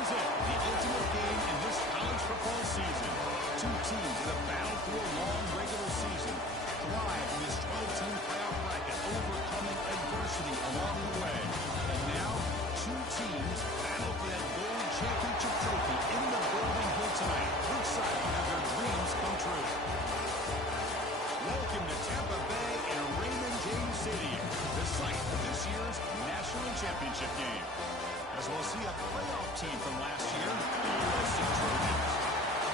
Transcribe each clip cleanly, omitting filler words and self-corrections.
is it, the ultimate game in this college football season. Two teams that have battled through a long regular season, thrive in this 12-team playoff bracket, overcoming adversity along the way. And now, two teams battle for that gold championship trophy in the building here tonight. We're excited to have their dreams come true. Welcome to Tampa Bay and Raymond James Stadium, the site of this year's national championship game. As we'll see a playoff team from last year, the USC Trojans,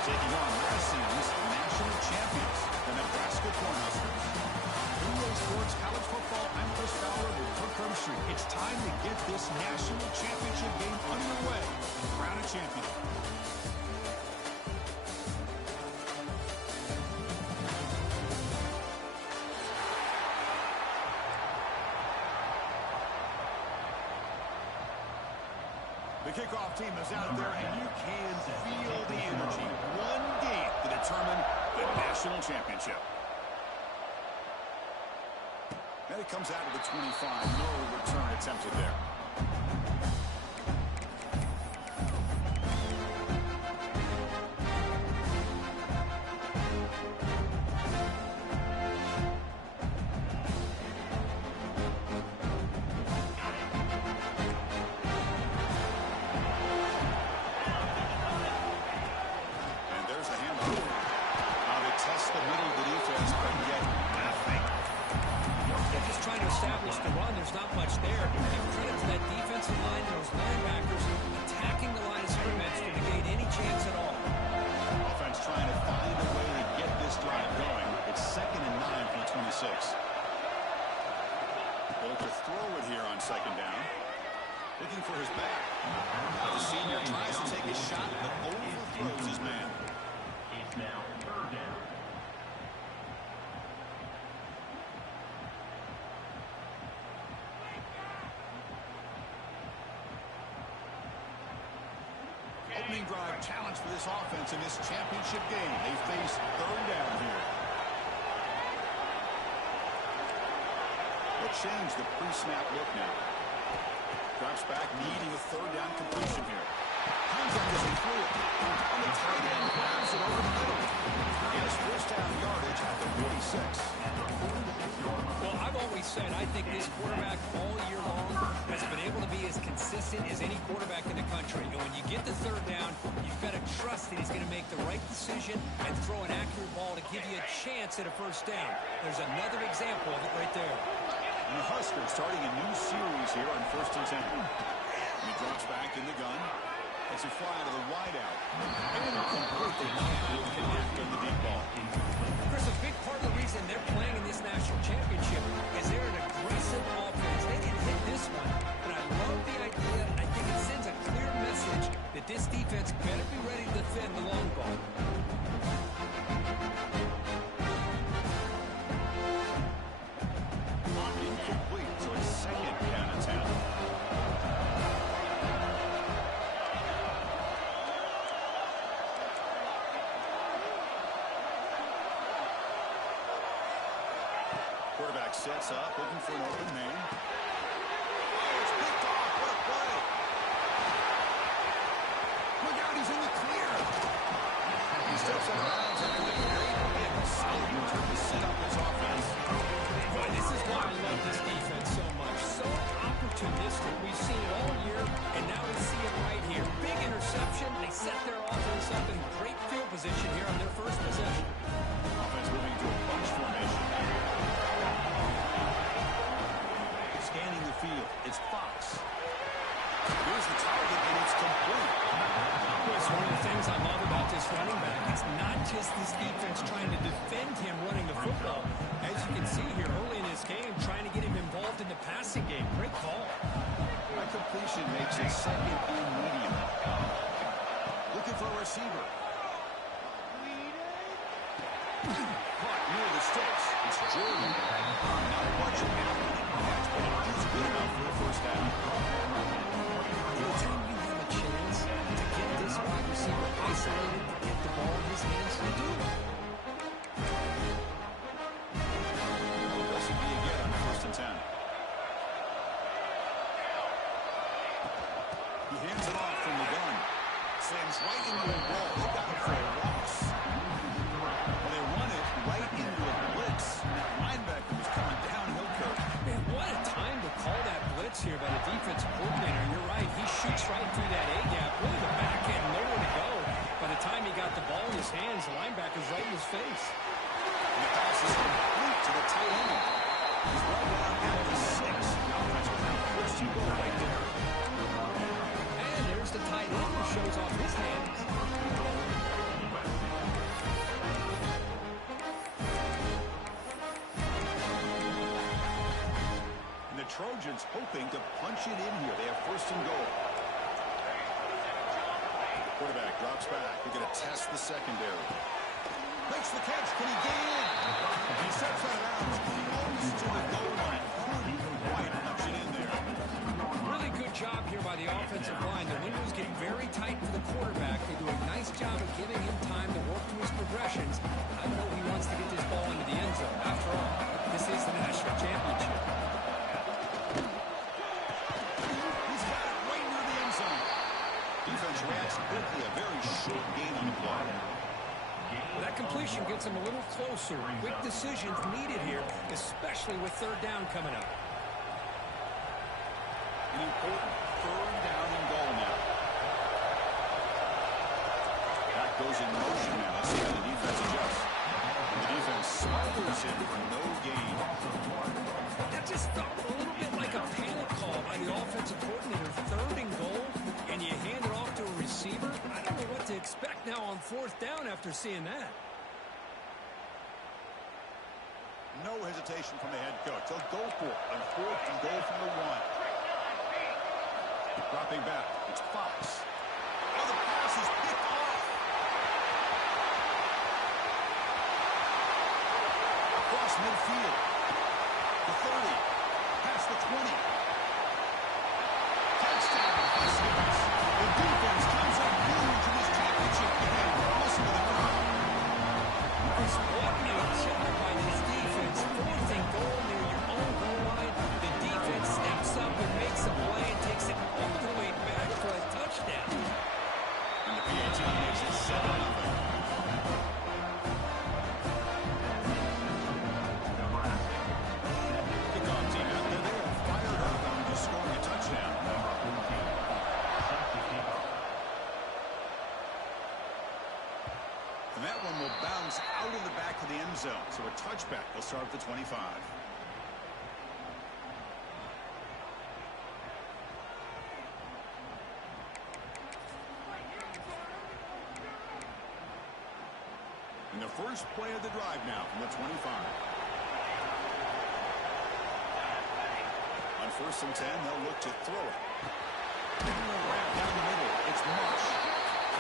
taking on last season's national champions, the Nebraska Cornhuskers. Three-way sports, college football, I'm Chris Fowler with Kirk Herbstreit. It's time to get this national championship game underway and crown a champion. The kickoff team is out there, and you can feel the energy. One game to determine the national championship. And it comes out of the 25. No return attempted there. Second down. Looking for his back. The senior tries to take a shot, but overthrows his man. It's now third down. Opening drive challenge for this offense in this championship game. They face third down here. They'll change the pre-snap look now. Drops back, needing a third down completion here. Hands on this through it. On the tight end, grabs it over the middle. And his first down yardage at the 46. Well, I've always said I think this quarterback all year long has been able to be as consistent as any quarterback in the country. And when you get the third down, you've got to trust that he's going to make the right decision and throw an accurate ball to give you a chance at a first down. There's another example of it right there. And the Huskers starting a new series here on 1st and 10. He drops back in the gun. It's a fly to the wideout. And completely not connect on the deep ball. Chris, a big part of the reason they're playing in this national championship is they're an aggressive offense. They didn't hit this one, but I love the idea, and I think it sends a clear message that this defense better be ready to defend the long ball. Incomplete, so it's second down and 10. Quarterback sets up, looking for an open man. Oh, it's picked off. What a play. Look out, he's in the clear. He steps out of bounds after the great hit. Solid return to set up his offense. Boy, this is why I love this defense so much. So opportunistic. We've seen it all year, and now we see it right here. Big interception. They set their offense up in great field position here on their first possession. Offense moving to a bunch formation. Scanning the field. It's Fox. Here's the target, and it's complete. It's one of the things I love about this running back. It's not just this defense trying to defend him running the football. As you can see here early in this game, trying to get him involved in the passing game. Great call. That completion makes it second and medium. Looking for a receiver. Caught near the sticks. It's Jordan. Not much happening. He's good enough for the first down. Anytime you have a chance to get this wide receiver isolated, get the ball in his hands, you do it. This will be again on 1st and 10. He hands runs right into a wall. They got it for a loss. Well, they run it right into a blitz. That linebacker was coming downhill, Kirk. Man, what a time to call that blitz here by the defensive coordinator. You're right. He shoots right through that A-gap. Really the back end, nowhere to go. By the time he got the ball in his hands, the linebacker's right in his face. And the pass is complete to the tight end. He's right down at the 6. The offense will have first and goal right there. And there's the tight end who shows off his hands. And the Trojans hoping to punch it in here. They have first and goal. Quarterback drops back. They're going to test the secondary. Makes the catch. Can he get in? He steps out of bounds. Close to the goal line. Couldn't quite punch it in there. Really good job here by the offensive line. The windows get very tight for the quarterback. They do a nice job of giving him time to work through his progressions. I know he wants to get this ball into the end zone. After all, this is the national championship. He's got it right near the end zone. Defense reacts quickly. A very short gain on the play. That completion gets him a little closer. Quick decisions needed here, especially with third down coming up. An important third down and goal now. That goes in motion now. Let's see how the defense adjusts. The defense smothers it for no gain. That just felt a little bit like a panic call by the offensive coordinator. Third and goal, and you hand it off to a receiver. I don't know what to expect now on fourth down after seeing that. No hesitation from the head coach. They'll go for it on fourth and goal from the 1. Dropping back. It's Fox. Oh, the pass is picked off. Across midfield. The 30. Past the 20. Touchdown. Huskies. The defense comes up huge in this championship game. Listen to the crowd. What a job by this defense. Fourth and goal near your own goal line. The defense steps up and makes a play and takes it all the way back for a touchdown. And the PAT makes it 7-0. Kickoff team out there. They are fired up on just scoring a touchdown. And that one will bounce out of the back of the end zone. So a touchback will start at the 25. And the first play of the drive now from the 25. On first and 10, they'll look to throw it. Right down the middle. It's Marsh.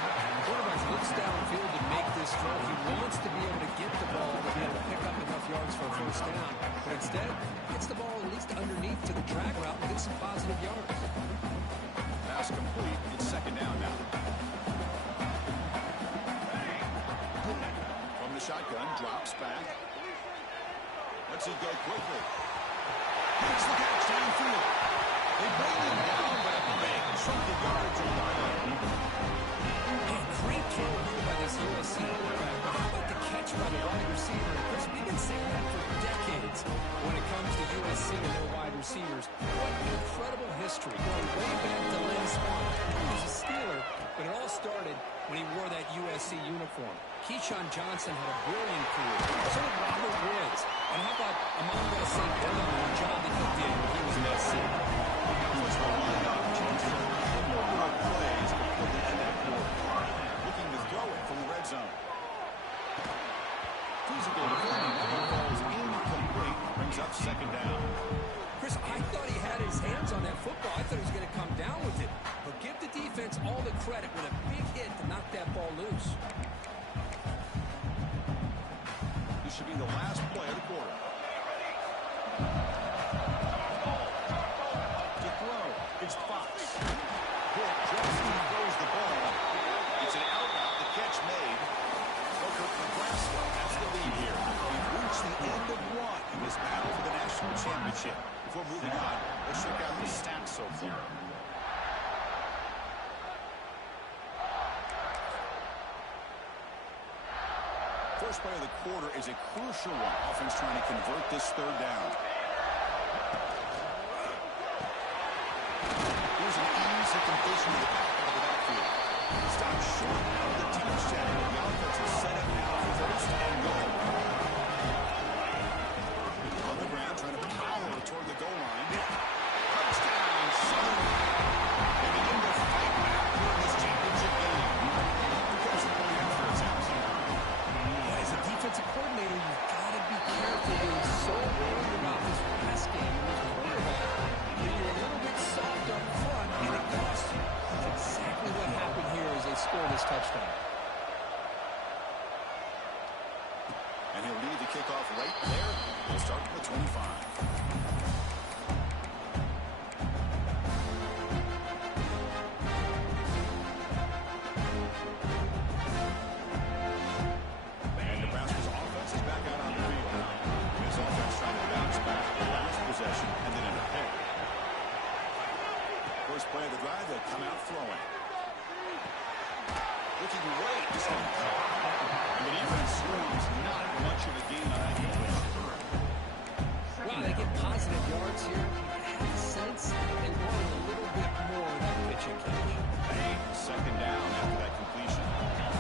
Quarterback looks downfield to make this throw. He wants to be able to get the ball to be able to pick up enough yards for a first down. But instead, gets the ball at least underneath to the drag route and gets some positive yards. Pass complete. It's second down now. From the shotgun, drops back. Lets it go quickly. Makes the catch downfield. They bring him down, but a big chunk of yards on the way. Great throw here by this USC quarterback. But how about the catch by the wide receiver? Chris, we've been saying that for decades when it comes to USC and their wide receivers. What incredible history. Going way back to Lynn Swann. He was a Steeler, but it all started when he wore that USC uniform. Keyshawn Johnson had a brilliant career. So did Robert Woods. And how about Amon-Ra St. Brown and the job that he did when he was an SC? Offense will line up. Johnson, a couple more plays before the end of the quarter. Looking to throw it from the red zone. Physical defending. That falls incomplete. Brings up second down. Chris, I thought he had his hands on that football. I thought he was going to come down with it. But give the defense all the credit with a big hit to knock that ball loose. This should be the last play of the quarter. To throw, it's Fox. Boyd Johnson throws the ball. It's an out route. The catch made. Booker, Nebraska has the lead here. We've reached the end of one in this battle for the national championship. Before moving on, let's check out the stats so far. first play of the quarter is a crucial one. Offense trying to convert this third down. Here's an easy completion to the back out of the backfield. Stopped short of the touchdown. The offense is set up now for first and goal. On the ground, trying to power toward the goal line. Touchdown, Southern. And begin to fight back here in this championship game. Because of the effort, it sounds like. As a defensive coordinator, you've got to be careful being so worried about this pass game and this quarterback that you're a little bit soft up front, and it costs you. That's exactly what happened here as they score this touchdown. And he'll lead the kickoff right there. He'll start from the 25. Play of the drive, they'll come out throwing. Looking great. And the defense screams not much of a gain on that completion. Wow, they get positive yards here. I have a sense they wanted a little bit more of that pitch and catch. Hey, second down after that completion.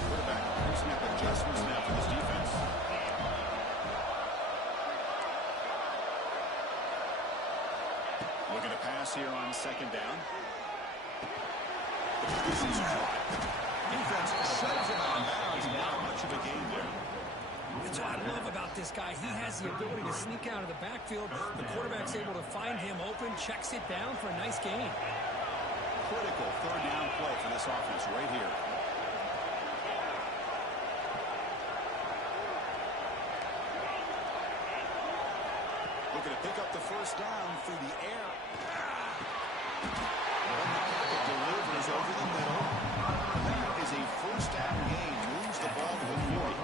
Quarterback forcing up adjustments now for this defense. Looking to pass here on second down. This is caught. Defense shoves him out of bounds. Not much of a gain there. That's what I love about this guy. He has the ability to sneak out of the backfield. The quarterback's able to find him open, checks it down for a nice gain. Critical third down play for this offense right here. Looking to pick up the first down through the air. Delivers over the middle. That is a first down gain. Moves the ball to the 40.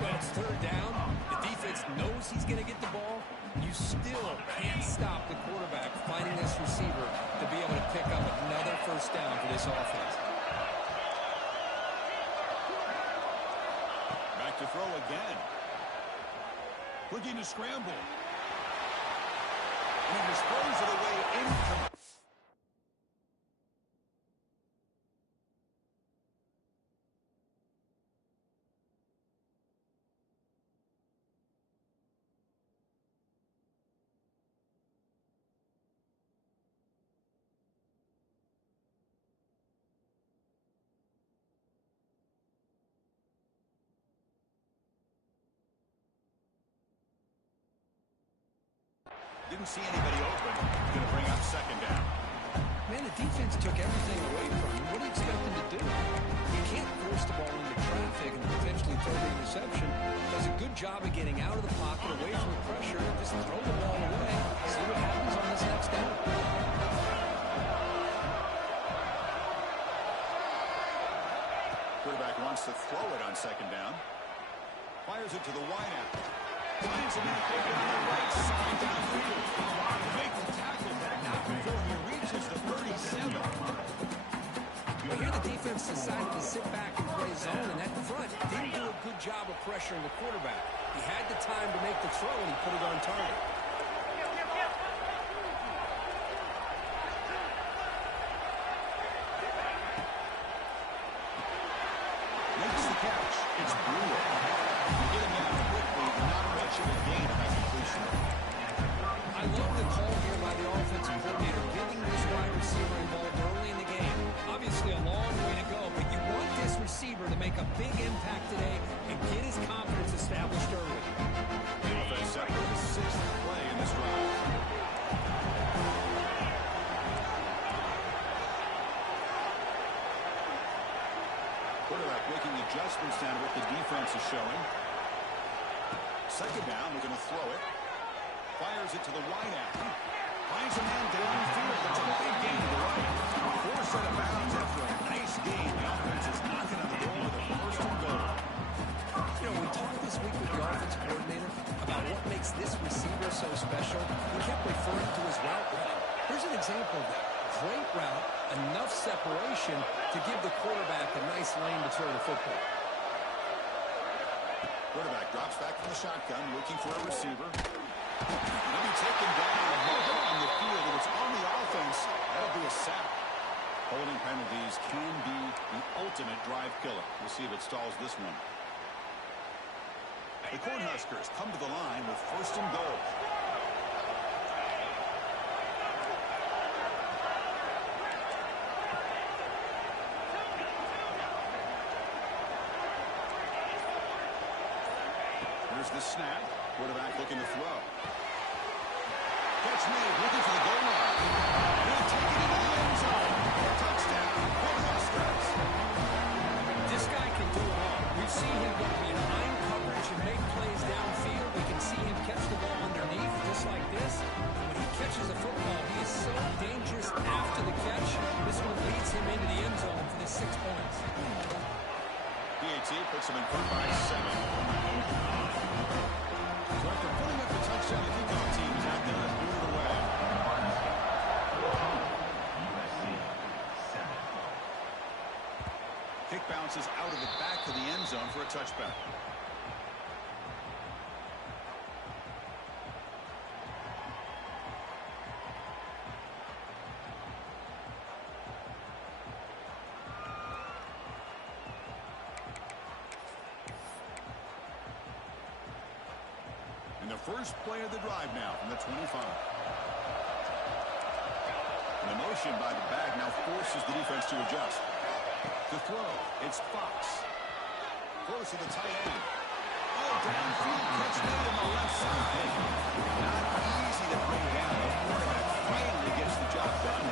Well, it's third down. The defense knows he's going to get the ball. You still can't stop the quarterback finding this receiver to be able to pick up another first down for this offense. Back to throw again. Looking to scramble. And he displays it away incomplete. Didn't see anybody open. Going to bring up second down. Man, the defense took everything away from him. What do you expect him to do? You can't force the ball into traffic and potentially throw the interception. Does a good job of getting out of the pocket, away from the pressure, and just throw the ball away. See what happens on this next down. Quarterback wants to throw it on second down. Fires it to the wideout. Finds a man taken on the right side downfield. Make the tackle back now before he reaches the 37. Well, here the defense decided to sit back and play zone, and that front didn't do a good job of pressuring the quarterback. He had the time to make the throw, and he put it on target. Makes the catch. It's Brewer. Get him down quickly, not much of a gain on that completion. I love the call here by the offensive coordinator, getting this wide receiver involved early in the game. Obviously a long way to go, but you want this receiver to make a big impact today and get his confidence established early. The offense set for the sixth play in this drive. Quarterback making adjustments down to what the defense is showing. Second down, we're going to throw it. Fires it to the wideout. Finds a man downfield. That's a big gain to the right. Force out of bounds after a nice gain. The offense is knocking on the door with a first and goal. You know, we talked this week with the offensive coordinator about what makes this receiver so special. We kept referring to his route running. Here's an example of that. Great route, enough separation to give the quarterback a nice lane to throw the football. Quarterback drops back from the shotgun, looking for a receiver. He'll be taken down on the field. If it's on the offense, that'll be a sack. Holding penalties can be the ultimate drive killer. We'll see if it stalls this one. The Cornhuskers come to the line with 1st and goal. Here's the snap. Quarterback looking to throw. Catch made, looking for the goal line. He'll take it into the end zone. Touchdown, Cornhuskers. This guy can do it all. We've seen him go behind coverage and make plays downfield. We can see him catch the ball underneath, just like this. When he catches a football, he is so dangerous after the catch. This one leads him into the end zone for the 6 points. PAT puts him in front by 7. So after putting up the touchdown, the kickoff team is out there and moving away. USC 7. Kick bounces out of the back of the end zone for a touchback. And the first play of the drive now from the 25. And the motion by the back now forces the defense to adjust. To throw, it's Fox. Close to the tight end. Oh, downfield catch made on the left side. Not easy to bring down. The quarterback finally gets the job done.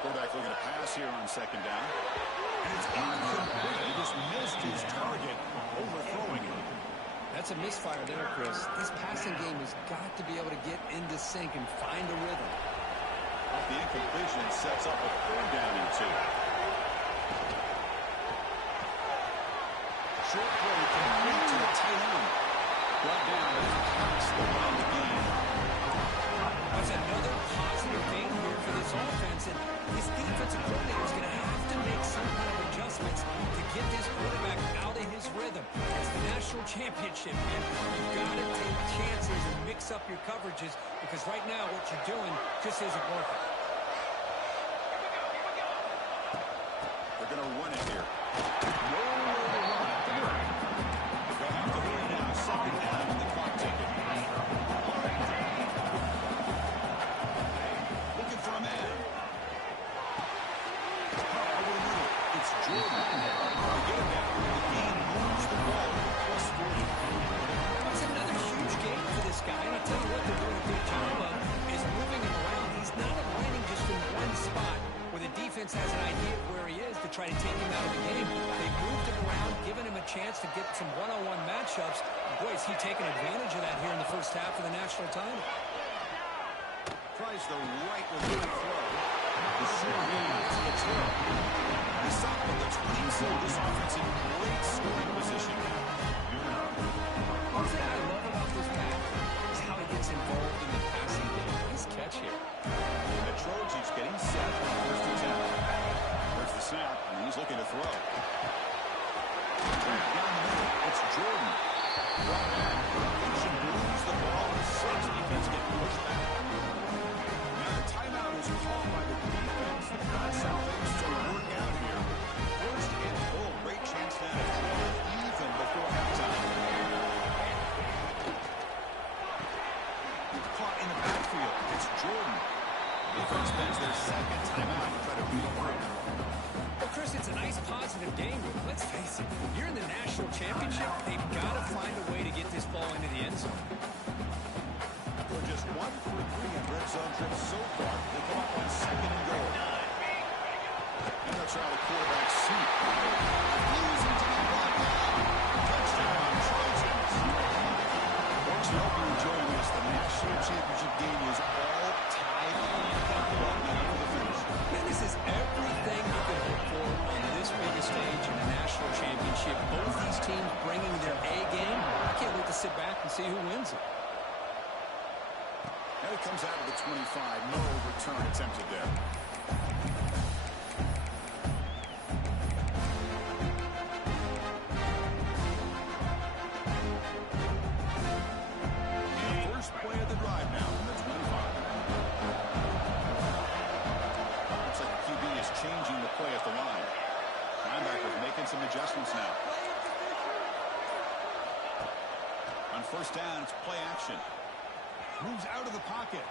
Quarterback looking to pass here on 2nd down. And it's incomplete. He just missed his target, overthrowing it. That's a misfire there, Chris. This passing game has got to be able to get into sync and find a rhythm. Off the incompletion, it sets up a 3rd down and 2. Short play complete to the tight end. Brought down as Cox will run the game. That's another positive game here for this offense, and this defensive coordinator is going to have to make some kind of adjustments to get this quarterback out of his rhythm. It's the national championship, man. You've got to take chances and mix up your coverages because right now what you're doing just isn't working. They're going to run it here. Nowhere to run it. They'll have to hurry now. 2nd down with the clock ticking. Looking for a man. Over the middle. It's Jordan. They get it down. The game moves the ball. Plus 40. It's another huge game for this guy, and I'll tell you what they're doing a good job of is moving him around. He's not aligning just in one spot where the defense has an idea of where he is to try to take him out of the game. They moved him around, given him a chance to get some one-on-one matchups. Boy, is he taking advantage of that here in the first half of the national title. Tries the right with the throw. The short hands. It's him. He's up with the 20. This offense in great scoring position. One thing I love about this back is how he gets involved in the passing game. Nice catch here. The Trojans getting set for the first attempt. There's the snap, and he's looking to throw. Down the middle, it's Jordan. Brought back. Completion moves the ball. The 6 defense getting pushed back. Now the timeout is called by the defense. That's how things to work out here. 1st and goal. Great chance now to draw even before halftime. Caught in the backfield. It's Jordan. Defense spends their 2nd timeout to try to regroup. Well, Chris, it's a nice positive game, but let's face it, you're in the national championship. They've got to find a way to get this ball into the end zone. They're just 1 for 3 in red zone trips so far. They come up on 2nd and goal. And that's how the quarterback seat. Losing to be brought down. Touchdown, Trojans. Folks, we hope you're enjoying this. The national championship game is all tied up now for the finish. Man, this is everything you can hope for on this biggest stage in the national championship. Both these teams bringing their A game. I can't wait to sit back and see who wins it. Now he comes out of the 25. No return attempted there. changing the play at the line. Linebacker's making some adjustments now. On first down, it's play action. Moves out of the pocket.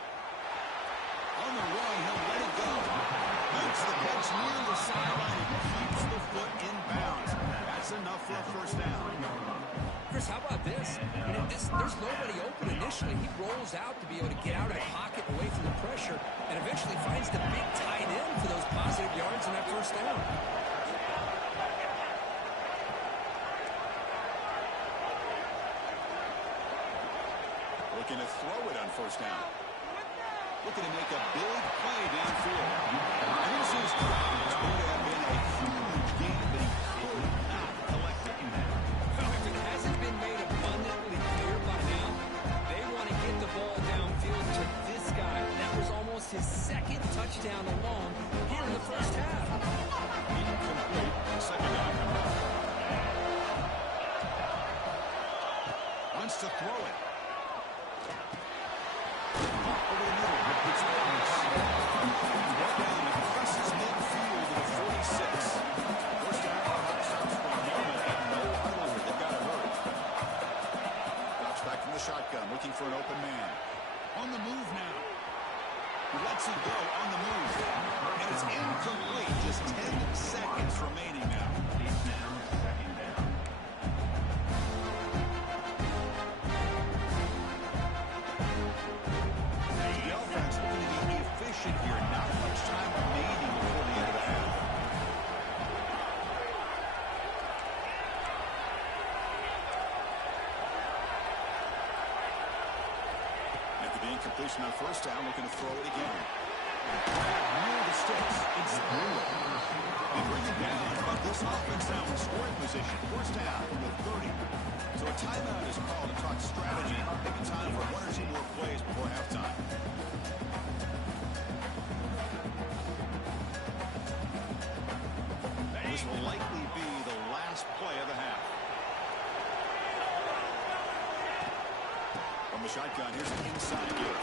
On the run, he'll let it go. Makes the catch near the sideline and keeps the foot in bounds. That's enough for a first down. Chris, how about this? There's nobody open initially. He rolls out to be able to get out of the pocket away from the pressure and eventually finds the big tight end for those positive yards in that first down. Looking to throw it on first down. Looking to make a big play downfield. And this is going to have been a huge gain, but he could not collect it. Well, if it hasn't been made abundantly clear by now, they want to get the ball downfield to this guy. That was almost his second touchdown alone here in the first half. Incomplete. Second down. Wants to throw it. Over the middle. It's Lawrence. Brought down and crosses midfield to the 46. First down. Stops for a moment. No huddle here. They've got to hurry. Drops back from the shotgun, looking for an open man. On the move now. He lets it go on the move. And it's incomplete. Just 10 seconds remaining now. It's now second down. The offense looking to be efficient here. Not much time remaining before the end of the half. After the incompletion on first down, looking to throw it again. Near the sticks. It's Brewer. They bring it down, but this offense now in scoring position. First down from the 30. So a timeout is called to talk strategy. Maybe time for one or two more plays before halftime. This will likely be the last play of the half. From the shotgun, here's an inside give.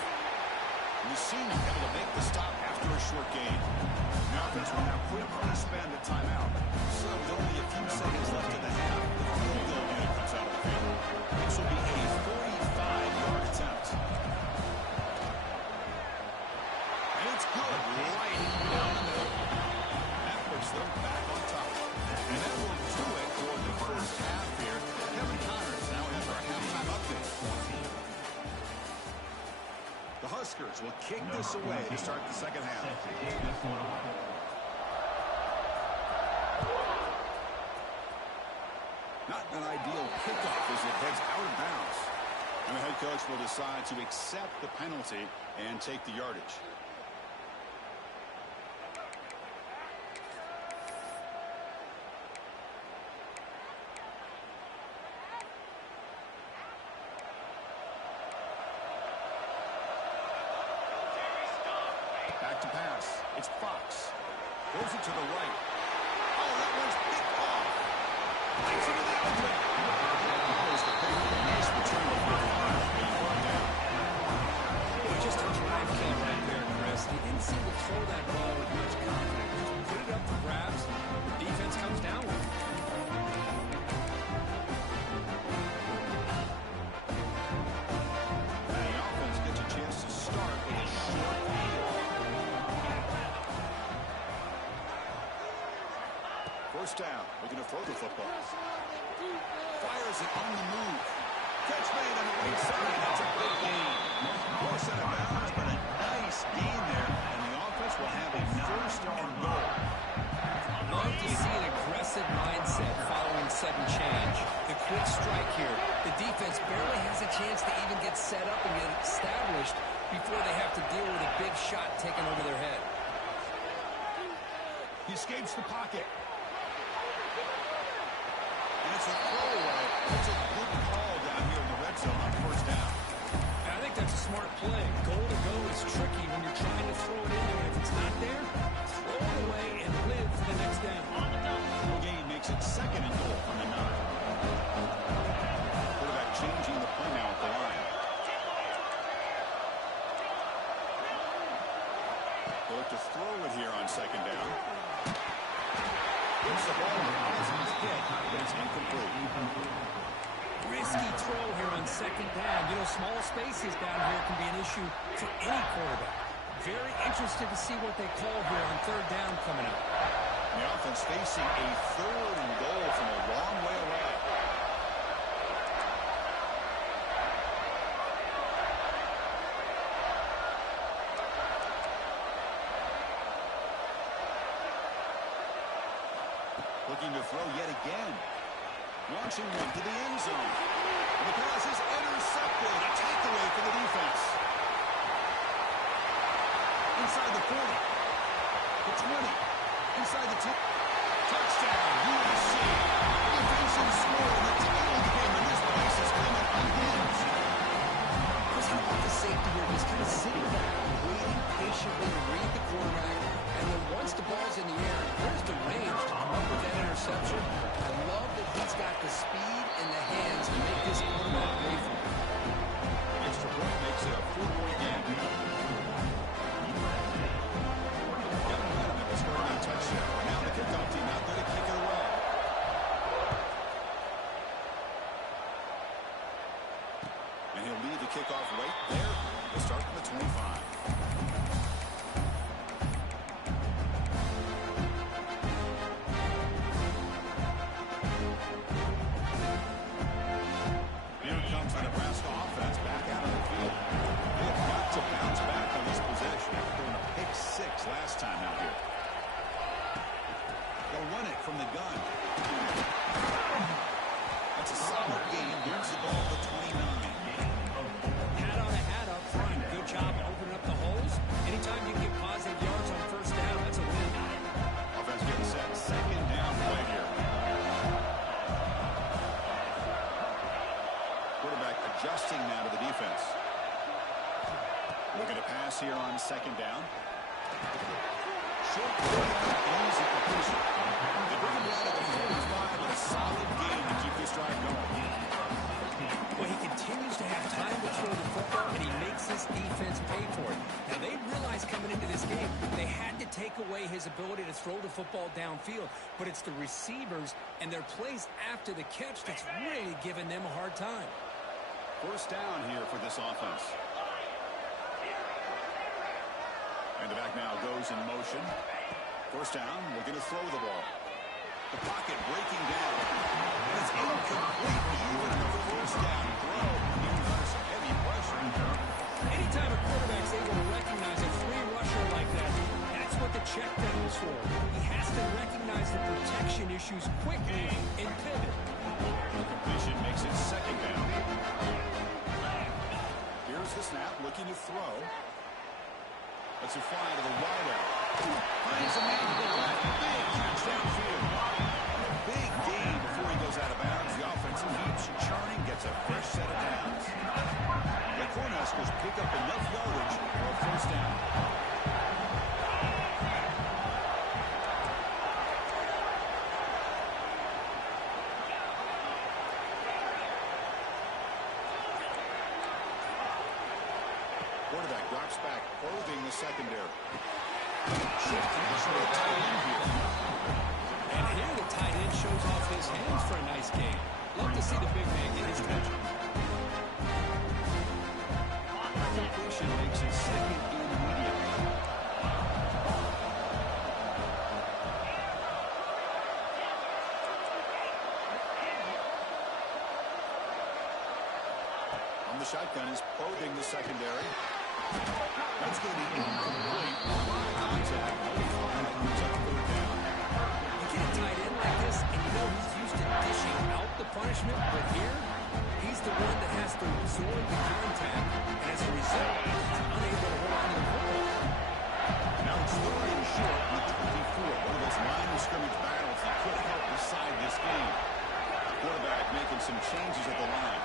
We seem able to make the stop after a short gain. The offense will now quickly spend the timeout. So with only a few seconds left in the half, the field goal unit comes out of the field. This will be a 45-yard attempt. And it's good, right down the middle. That puts them back on top. And that will do it for the first half here. Kevin Connors now has our halftime update. The Huskers will kick this away to start the second half. Set to kick this one off. Not an ideal kickoff as it heads out of bounds. And the head coach will decide to accept the penalty and take the yardage. Back to pass. It's Fox. Throws it to the right. Oh, that one's picked off. Takes it to the open. There's the big nice return of the being brought down. Well, just a drive kill right there, Chris. He didn't seem to throw that ball with much confidence. Just put it up for grabs. The defense comes down with it. And the offense gets a chance to start with a short field. First down. Looking to throw the football. Fires it on the move. Catch made on the right side. That's a big gain. Close out of bounds, but a nice gain there. And the offense will have a first and goal. Love to see an aggressive mindset following sudden change. The quick strike here. The defense barely has a chance to even get set up and get established before they have to deal with a big shot taken over their head. He escapes the pocket. And it's a throwaway. It's a good call down here in the red zone on first down. I think that's a smart play. Goal to go is tricky when you're trying to throw it in there. If it's not there, throw it away and live for the next down. Gain makes it second and goal from the 9. Quarterback changing the play now at the line. They look to throw it here on second down. Gets the ball as he's hit, but it's incomplete. Risky throw here on second down. You know, small spaces down here can be an issue for any quarterback. Very interested to see what they call here on third down coming up. The offense facing a third and goal from a long way away. Looking to throw yet again. Launching one to the end zone. And the pass is intercepted. A takeaway for the defense. Inside the 40. The 20. Inside the 10. Touchdown, USC. Defensive score. The title game in this place is coming unhinged. Chris, how about the safety here? Just kind of sitting back, waiting patiently to read the quarterback. And then once the ball's in the air, there's the range to come up with that interception. I love that he's got the speed and the hands to make this quarterback play for him. Extra point makes it a 4-point game. Got momentum at the start of that touchdown. Now the kickoff team out there to kick it away. And he'll lead the kickoff right there. We'll start from the 25. Last time out here. They'll run it from the gun. That's a solid game. Brings the ball to 29. Hat on a hat up front. Good job opening up the holes. Anytime you can get positive yards on first down, that's a win. Offense getting set. Second down play here. Quarterback adjusting now to the defense. Looking to pass here on second down. Short easy completion. They bring him down to the 45 with a solid gain to keep this drive going. Well, he continues to have time to throw the football, and he makes this defense pay for it. Now, they realized coming into this game they had to take away his ability to throw the football downfield, but it's the receivers and their plays after the catch that's really giving them a hard time. First down here for this offense. And the back now goes in motion. First down, looking to throw the ball. The pocket breaking down. And it's incomplete. Even in the first down throw, even under some heavy pressure. Anytime a quarterback's able to recognize a free rusher like that, that's what the check down is for. He has to recognize the protection issues quickly and pivot. The completion makes it second down. Here's the snap, looking to throw. Let's it fly to the wide out. Finds a man to the left. Big catch downfield. And a big gain before he goes out of bounds. The offense keeps churning, gets a fresh set of downs. The Cornhuskers pick up enough yardage for a first down. Quarterback drops back, probing the secondary. Shift connection to the tight end here. And here the tight end shows off his hands for a nice game. Love to see the big man get his catch. Completion makes it second and medium. On the shotgun is probing the secondary. That's going to be incomplete. Contact. No flag. It's up third down. You get a tight end like this, and you know he's used to dishing out the punishment, but here, he's the one that has to absorb the contact, and as a result, he's unable to hold on to the football. Now it's third and short with 24. One of those line of scrimmage battles that could help decide this game. Quarterback making some changes at the line.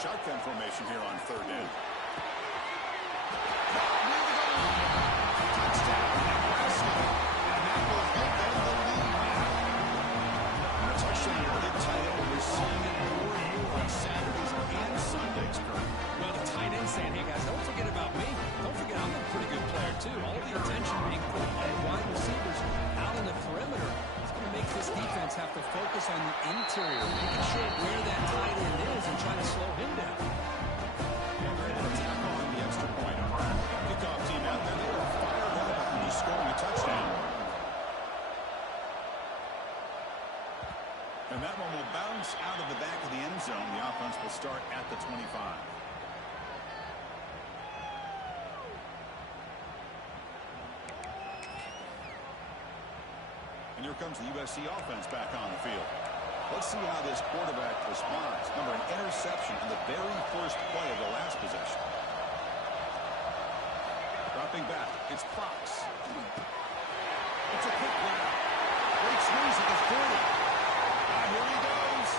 Shotgun formation here on third down. Touchdown, Nebraska. And that will give them the lead now. And a touchdown for the tight end. We're seeing it more and more on Saturdays and Sundays, Kurt. Well, the tight end saying, hey, guys, don't forget about me. Don't forget I'm a pretty good player, too. All the attention focus on the interior, making sure where that tight end is and trying to slow him down. And they're able to tack on the extra point. Kickoff team out there. They are fired up after scoring a touchdown. And that one will bounce out of the back of the end zone. The offense will start at the 25. And here comes the USC offense back on the field. Let's see how this quarterback responds. Remember, an interception on the very first play of the last possession. Dropping back, it's Fox. It's a quick grab. Great squeeze at the 40. And here he goes.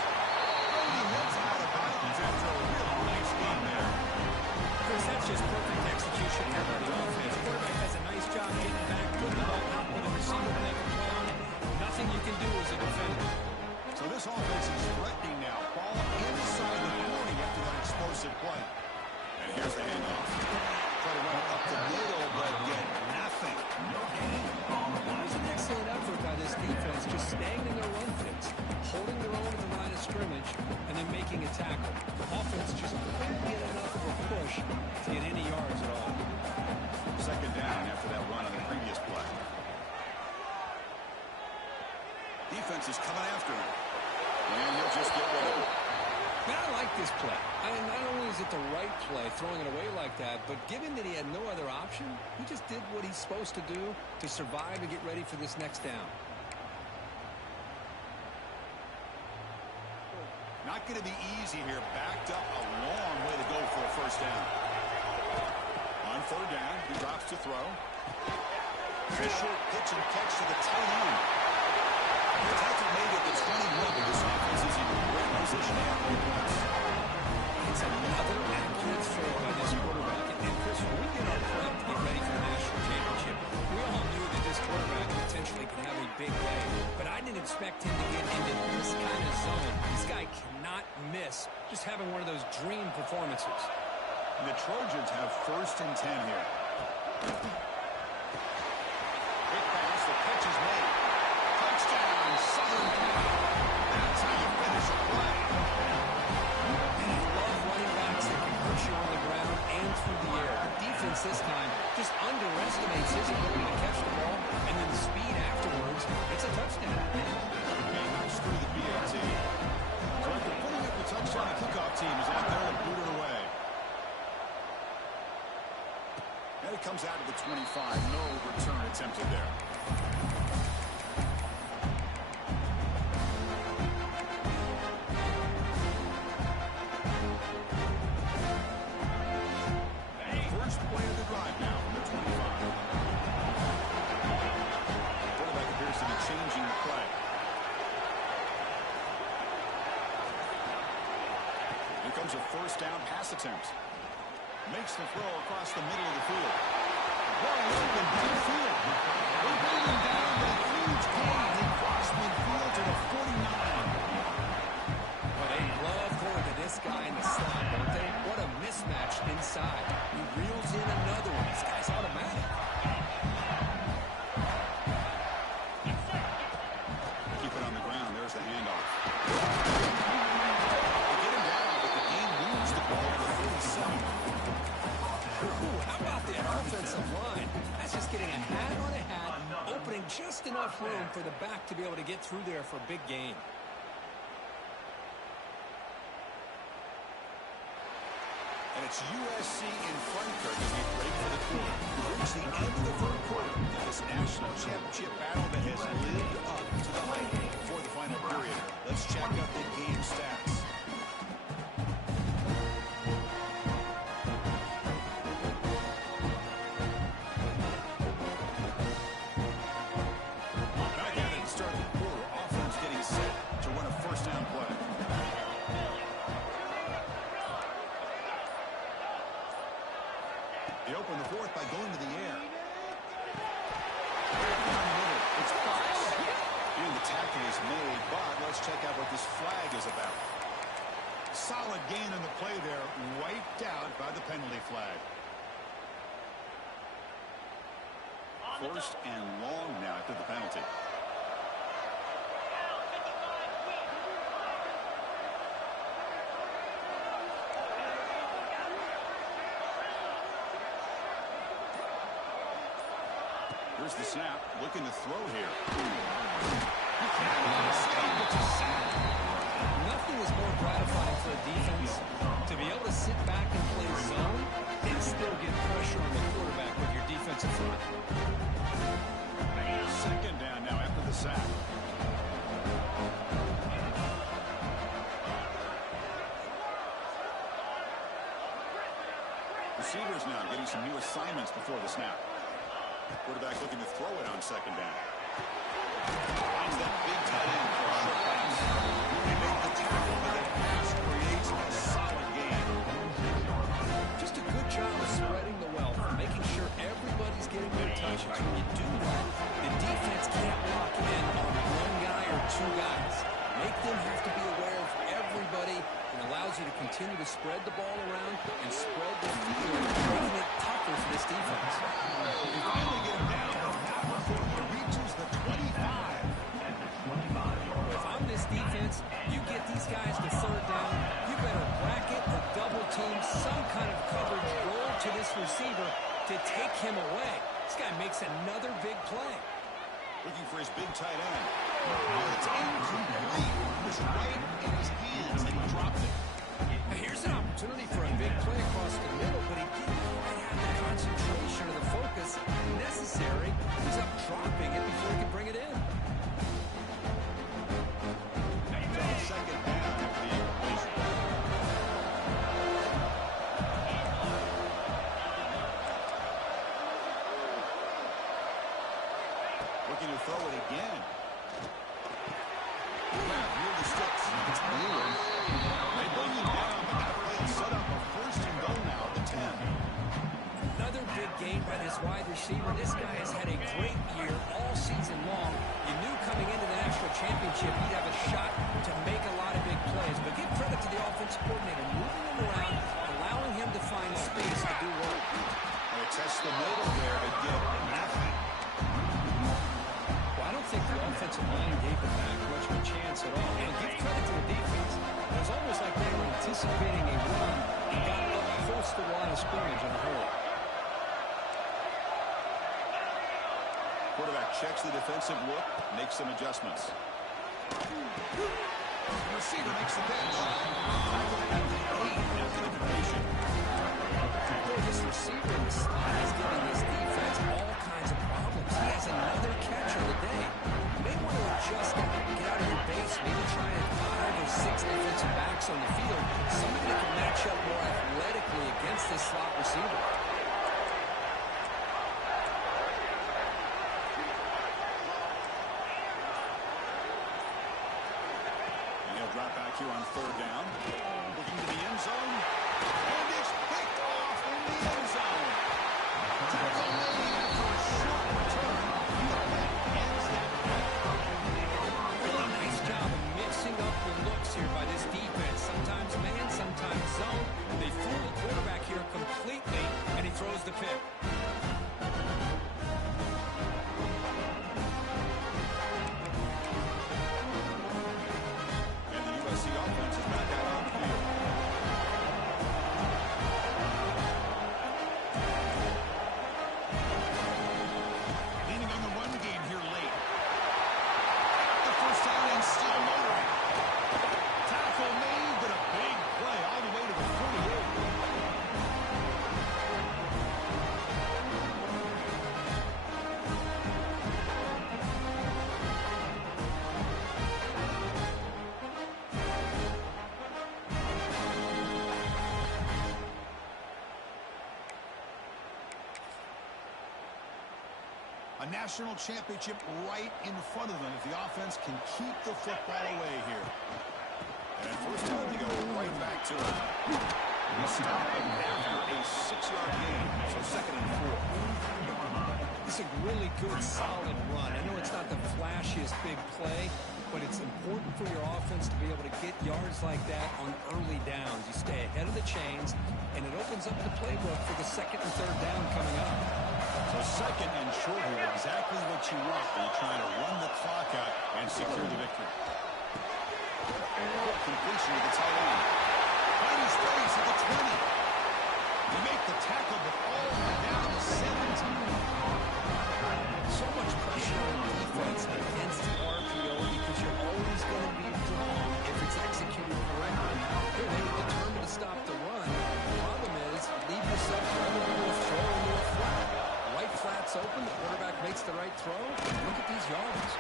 He heads out of bounds after a really nice game there. Chris, that's just perfect execution here by the offense. The quarterback does a nice job getting back, putting the ball out with a receiver to make a play on it. Nothing you can do as a defender. So this offense is threatening now. Ball inside the 40 after that explosive play. And here's the handoff. Try to run it up the middle, but get nothing. It was an excellent effort by this defense, just staying in their run fits, holding their own at the line of scrimmage, and then making a tackle. The offense just couldn't get enough of a push to get any yards at all. Second down after that run on the previous play. Defense is coming after him. And he'll just get rid of it. Man, I like this play. I mean, not only is it the right play, throwing it away like that, but given that he had no other option, he just did what he's supposed to do to survive and get ready for this next down. Not going to be easy here. Backed up a long way to go for a first down. On third down, he drops to throw. A short pitch and catch to the tight end. The tackle made at the 21, but this offense is in great position to have points. It's another accurate throw by this quarterback. And Chris, when we did our prep to get ready for the national championship, we all knew that this quarterback potentially could have a big day. But I didn't expect him to get into this kind of zone. This guy cannot miss just having one of those dream performances. And the Trojans have first and 10 here. Quick pass, the catch is made. Touchdown, Southern Cal. That's how you finish a play. And I love running backs that can push you on the ground and through the air. The defense this time just underestimates his ability to catch the ball, and then the speed afterwards, it's a touchdown. And nice through the BAT. So after putting up the touchdown, the kickoff team is out there to boot it away. And it comes out to the 25. No return attempted there. First play of the drive now from the 25. Quarterback appears to be changing the play. Here comes a first down pass attempt. Makes the throw across the middle of the field. Wide open downfield. They're bringing down a huge gain across midfield to the 49. But they love going to this guy in the slot, don't they? What a mismatch inside. He reels in another one. This guy's automatic. Keep it on the ground. There's the handoff. They get him down, but the game moves the ball to the 37. Ooh, how about the offensive line? That's just getting a hat on a hat, opening just enough room for the back to be able to get through there for a big gain. And it's USC in Frankfurt as we break for the quarter. We've reached the end of the third quarter in this national championship battle that has lived up to the hype for the final period. Let's check out the game stats. Back at it to start the quarter. Offense getting set to run a first down play. They open the fourth by going to the air. It's Fox. And the tackle is made, but let's check out what this flag is about. Solid gain in the play there, wiped out by the penalty flag. First and long now after the penalty. Here's the snap, looking to throw here. He can't make a save, it's a sack. Nothing is more gratifying for a defense to be able to sit back and play zone and still get pressure on the quarterback with your defensive front. Second down now after the sack. Receivers now getting some new assignments before the snap. Quarterback looking to throw it on second down. Finds that big tight end for a short pass. They make the tackle, but that pass creates a solid gain. Just a good job of spreading the wealth, making sure everybody's getting their touches. When you do that, the defense can't lock in on one guy or two guys. Make them have to be aware of everybody. It allows you to continue to spread the ball around and spread the field, making it tougher for this defense. They finally get him down before he reaches the 25. If I'm this defense, you get these guys to third down, you better bracket or double team some kind of coverage roll to this receiver to take him away. This guy makes another big play. Looking for his big tight end. Oh, it's incomplete. It was right in his hands, and he dropped it. Here's an opportunity for a big play across the middle, but he didn't quite have the concentration or the focus necessary. He's up dropping it before he can bring it in. So second down after the incompletion. Looking to throw it again. Near the sticks. It's Wheeler. They bring him down, but that play set up a first and goal now at the 10. Another big gain by this wide receiver. This guy has had a great year all season long. You knew coming into the national championship he'd have a shot to make a lot of big plays. But give credit to the offensive coordinator, moving him around, allowing him to find space to do work. They test the middle there to get nothing. Well, I don't think the offensive line gave the back much of a chance at all. And give credit to the defense. It was almost like they were anticipating a run and got up close to the line of scrimmage in a hurry. Quarterback checks the defensive look, makes some adjustments. The receiver makes the catch. At the 8 after the completion. Boy, this receiver in the slot is giving this defense all kinds of problems. He has another catch of the day. You may want to adjust that, get out of your base, maybe try and 5 or 6 defensive backs on the field. Somebody that can match up more athletically against this slot receiver. Drop back here on third down. Looking to the end zone. And it's picked off in the end zone. Tackle made after a short return. That ends that play. Really nice job of mixing up the looks here by this defense. Sometimes man, sometimes zone. They fool the quarterback here completely, and he throws the pick. A national championship right in front of them if the offense can keep the football away here. And at first down, they go right back to it. He stopped him after a 6-yard gain, so second and 4. It's a really good, solid run. I know it's not the flashiest big play, but it's important for your offense to be able to get yards like that on early downs. You stay ahead of the chains, and it opens up the playbook for the second and third down coming up. So second and short here, exactly what you want when you're trying to run the clock out and secure the victory. Completion of the tight end. Find his space at the 20. They make the tackle, but all the way down to 17. gets open, the quarterback makes the right throw. Look at these yards.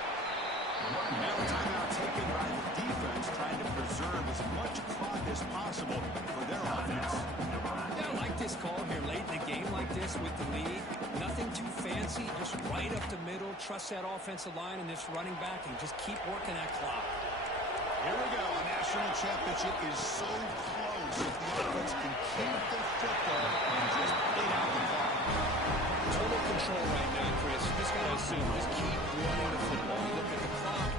Now a timeout taken by the defense, trying to preserve as much clock as possible for their offense. Yeah, I like this call here late in the game like this with the lead. Nothing too fancy, just right up the middle. Trust that offensive line and this running back and just keep working that clock. Here we go. A national championship is so close if the offense can keep the football and just play out the clock. Total control right now, Chris. You just got to assume. Just keep running the football. You look at the clock,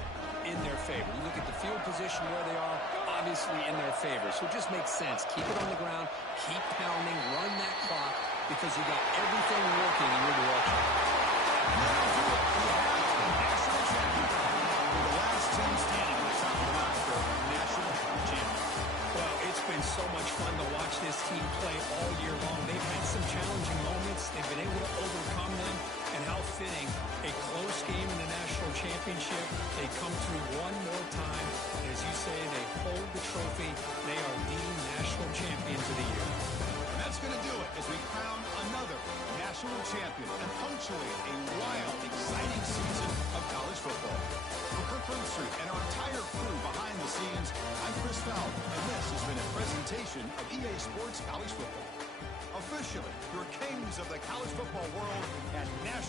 in their favor. You look at the field position where they are, obviously in their favor. So it just makes sense. Keep it on the ground. Keep pounding. Run that clock because you got everything working in your direction. National champion. The last team standing on the top of the line for national champion. Well, it's been so much fun to watch this team play all year long. They've had some challenging moments. They've been able to overcome them. And how fitting, a close game in the national championship. They come through one more time. And as you say, they hold the trophy. They are the national champions of the year. And that's going to do it as we crown another national champion and punctuate a wild, exciting season of college football. For Kirk Herbstreit and our entire crew behind the scenes, I'm Chris Fowler, and this has been a presentation of EA Sports College Football. Officially, your kings of the college football world and national